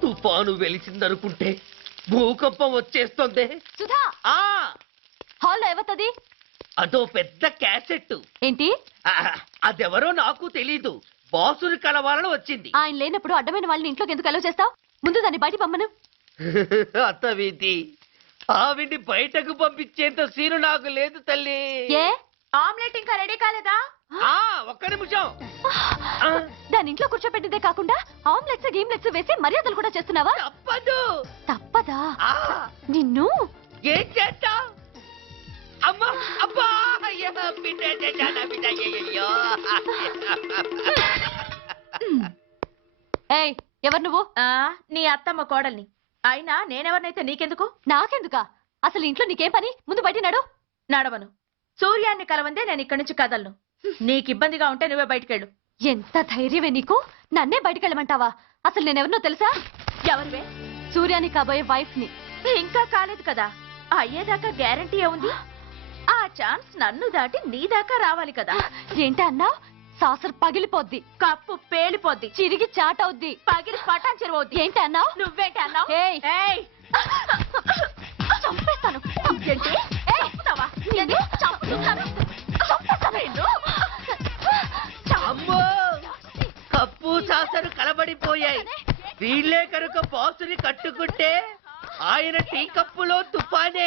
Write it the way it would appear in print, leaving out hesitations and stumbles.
తుఫాను వెలిసిందనుకుంటే భూకంపం వచ్చేస్తుంది. సుధా ఆ హాల్లో ఏవతది? అదో పెద్ద క్యాసెట్. ఏంటి? అదెవరో నాకు తెలీదు. బాసుని కలవాలని వచ్చింది. ఆయన లేనప్పుడు అడ్డమైన వాళ్ళని ఇంట్లోకి ఎందుకు అలౌ చేస్తావు? ముందు దాన్ని బయట పంపను. అత్తవీతి ఆవిడ్ని బయటకు పంపించేంత సీను నాకు లేదు తల్లి. ఏ ఆమ్లెట్ ఇంకా రెడీ కాలేదా? ఒక్క నిమిషం. దాని ఇంట్లో కూర్చోపెట్టిందే కాకుండా ఆమ్లెట్స్ గీమ్లెట్స్ వేసి మర్యాదలు కూడా చేస్తున్నావా? తప్పదు. తప్పదా? ఆ నిన్ను ఏం చేస్తా? అమ్మా అబ్బా అయ్యా, బిడ్డ చేశానా బిడ్డ, అయ్యయ్యో. ఏయ్ ఎవరు నువ్వు? నీ అత్తమ్మ కోడల్ని. అయినా నేనెవరినైతే నీకెందుకు? నాకెందుకా? అసలు ఇంట్లో నీకేం పని? ముందు బయట నడు. నడవను. సూర్యాన్ని కలవందే నేను ఇక్కడి నుంచి కదలను. నీకు ఇబ్బందిగా ఉంటే నువ్వే బయటకెళ్ళు. ఎంత ధైర్యమే నీకు? నన్నే బయటకెళ్ళమంటావా? అసలు నేనెవరినో తెలుసా? ఎవరివే? సూర్యాని కాబోయే వైఫ్ ని. ఇంకా కాలేదు కదా, అయ్యేదాకా గ్యారంటీ ఏముంది? ఆ ఛాన్స్ నన్ను దాటి నీ దాకా రావాలి కదా. ఏంటి అన్నా? సాసర్ పగిలిపోద్ది, కప్పు పేలిపోద్ది, చిరిగి చాటవుద్ది, పగిలి పటాన్ చెరువద్ది. ఏంటి అన్నావు? నువ్వేంటి అన్నావు? ఏయ్! ఏయ్! చంపేస్తాను. ఏంటి? చంపుతావా? ఏంటి? చంపుతున్నాను. చంపేస్తాను నిన్ను. అమ్మో, కప్పు సాసరు కలబడిపోయాయి. వీళ్ళే కనుక బాసుని కట్టుకుంటే ఆయన టీ కప్పులో తుఫానే.